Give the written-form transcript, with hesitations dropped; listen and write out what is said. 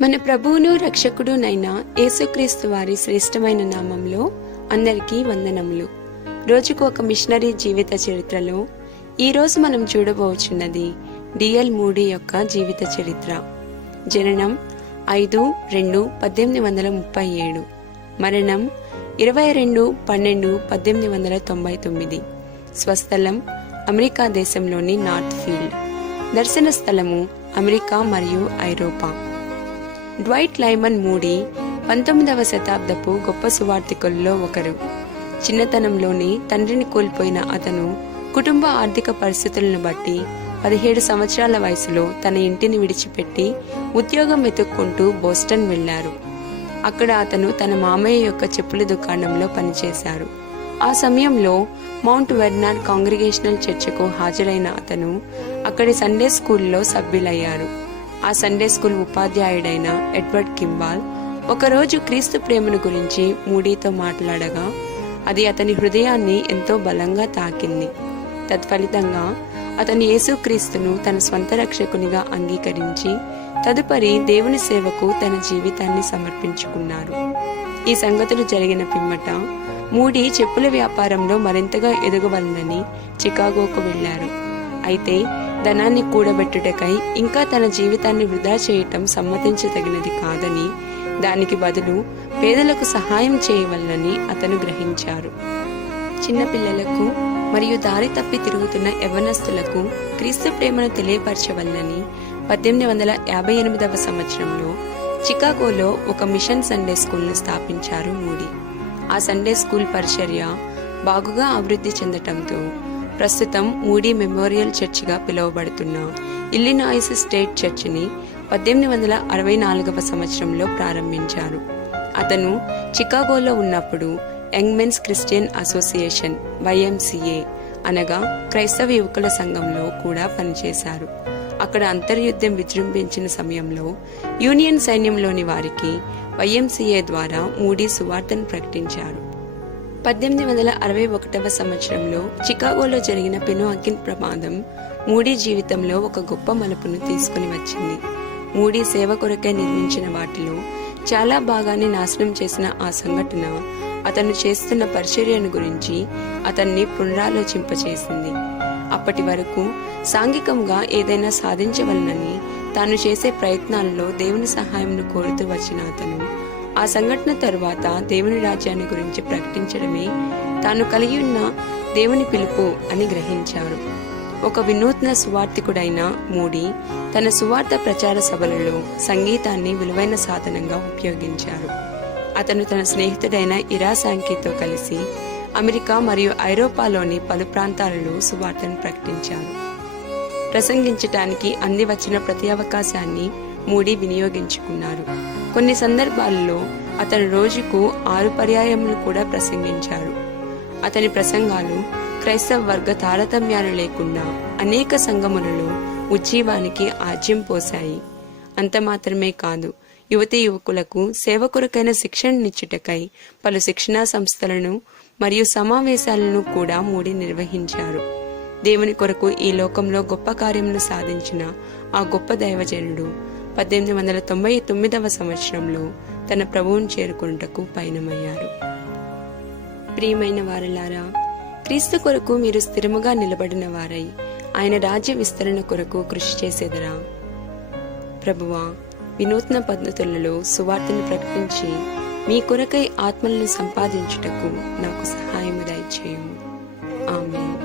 మన ప్రభువును రక్షకుడునైన యేసుక్రీస్తు వారి శ్రేష్టమైన నామంలో అందరికీ వందనములు. రోజుకు ఒక మిషనరీ జీవిత చరిత్రలో ఈరోజు మనం చూడబోచున్నది డిఎల్ మూడీ యొక్క జీవిత చరిత్ర. జననం 5/2/1837, మరణం 22/12/1899, స్వస్థలం అమెరికా దేశంలోని నార్త్ ఫీల్డ్, దర్శన స్థలము అమెరికా మరియు ఐరోపా. డ్వైట్ లైమన్ మూడీ 19వ శతాబ్దపు గొప్ప సువార్థికుల్లో ఒకరు. చిన్నతనంలోని తండ్రిని కోల్పోయిన అతను కుటుంబ ఆర్థిక పరిస్థితులను బట్టి 17 సంవత్సరాల వయసులో తన ఇంటిని విడిచిపెట్టి ఉద్యోగం వెతుక్కుంటూ బోస్టన్ వెళ్లారు. అక్కడ అతను తన మామయ్య యొక్క చెప్పుల దుకాణంలో పనిచేశారు. ఆ సమయంలో మౌంట్ వెర్నార్ కాంగ్రిగేషనల్ చర్చికు హాజరైన అతను అక్కడి సండే స్కూల్లో సభ్యులయ్యారు. ఆ సండే స్కూల్ ఉపాధ్యాయుడైన ఎడ్వర్డ్ కింబాల్ ఒకరోజు క్రీస్తు ప్రేమను గురించి మూడీతో మాట్లాడగా అది అతని హృదయాన్ని ఎంతో బలంగా తాకింది. తత్ఫలితంగా అతను యేసుక్రీస్తును తన స్వంత రక్షకునిగా అంగీకరించి తదుపరి దేవుని సేవకు తన జీవితాన్ని సమర్పించుకున్నారు. ఈ సంగతులు జరిగిన పిమ్మట మూడీ చెప్పుల వ్యాపారంలో మరింతగా ఎదగవలనని చికాగోకు వెళ్లారు. అయితే ధనాన్ని కూడబెట్టుటకై ఇంకా తన జీవితాన్ని వృధా చేయటం సమ్మతించదగినది కాదని, దానికి బదులు పేదలకు సహాయం చేయవలనని అతను గ్రహించారు. చిన్నపిల్లలకు మరియు దారి తప్పి తిరుగుతున్న యవ్వనస్తులకు క్రీస్తు ప్రేమను తెలియపరచవలనని 1858వ సంవత్సరంలో చికాగోలో ఒక మిషన్ సండే స్కూల్ను స్థాపించారు మూడీ. ఆ సండే స్కూల్ పరిచర్య బాగుగా అభివృద్ధి చెందటంతో ప్రస్తుతం మూడీ మెమోరియల్ చర్చిగా పిలువబడుతున్న ఇల్లినాయిస్ స్టేట్ చర్చిని 1864వ సంవత్సరంలో ప్రారంభించారు. అతను చికాగోలో ఉన్నప్పుడు young men's Christian association YMCA అనగా క్రైస్తవ యువకుల సంఘంలో కూడా పనిచేశారు. అక్కడ అంతర్యుద్ధం విజృంభించిన సమయంలో యూనియన్ సైన్యంలోని వారికి YMCA ద్వారా మూడీ సువార్తను ప్రకటించారు. 1861వ సంవత్సరంలో చికాగోలో జరిగిన పెను అగ్ని ప్రమాదం మూడీ జీవితంలో ఒక గొప్ప మలుపును తీసుకుని వచ్చింది. మూడీ సేవ కొరకై నిర్మించిన వాటిలో చాలా భాగాన్ని నాశనం చేసిన ఆ సంఘటన అతను చేస్తున్న పరిచర్యను గురించి అతన్ని పునరాలోచింపచేసింది. అప్పటి వరకు సాంఘికంగా ఏదైనా సాధించవలనని తాను చేసే ప్రయత్నాల్లో దేవుని సహాయంను కోరుతూ వచ్చిన అతను ఆ సంఘటన తరువాత దేవుని రాజ్యాన్ని గురించి ప్రకటించడమే తాను కలిగి ఉన్న దేవుని పిలుపు అని గ్రహించారు. ఒక వినూత్న సువార్థికుడైన మూడీ తన సువార్త ప్రచార సభలలో సంగీతాన్ని విలువైన సాధనంగా ఉపయోగించారు. అతను తన స్నేహితుడైన ఇరాశాంకితో కలిసి అమెరికా మరియు ఐరోపాలోని పలు ప్రాంతాలలో సువార్తను ప్రకటించారు. ప్రసంగించటానికి అంది వచ్చిన ప్రతి అవకాశాన్ని మూడీ వినియోగించుకున్నారు. కొన్ని సందర్భాల్లో అతను రోజుకు 6 పర్యాయములు కూడా ప్రసంగించారు. అతని ప్రసంగాలు క్రైస్తవ వర్గ తారతమ్యాలు లేకుండా అనేక సంఘములలో ఉజ్జీవానికి ఆజ్యం పోశాయి. అంత మాత్రమే కాదు, యువతీ యువకులకు సేవ కొరకైన శిక్షణనిచ్చుటకై పలు శిక్షణా సంస్థలను మరియు సమావేశాలను కూడా మూడీ నిర్వహించారు. దేవుని కొరకు ఈ లోకంలో గొప్ప కార్యమును సాధించిన ఆ గొప్ప దైవజనుడు 1899వ సంవత్సరంలో తన ప్రభువును చేరుకున్నటకు పయనమయ్యారు. ప్రియమైన వారలారా, క్రీస్తు కొరకు మీరు స్థిరముగా నిలబడిన వారై ఆయన రాజ్య విస్తరణ కొరకు కృషి చేసేదరా? ప్రభువా, వినూత్న పద్ధతులలో సువార్తను ప్రకటించి మీ కొరకై ఆత్మలను సంపాదించుటకు నాకు సహాయము దయచేయము. ఆమేన్.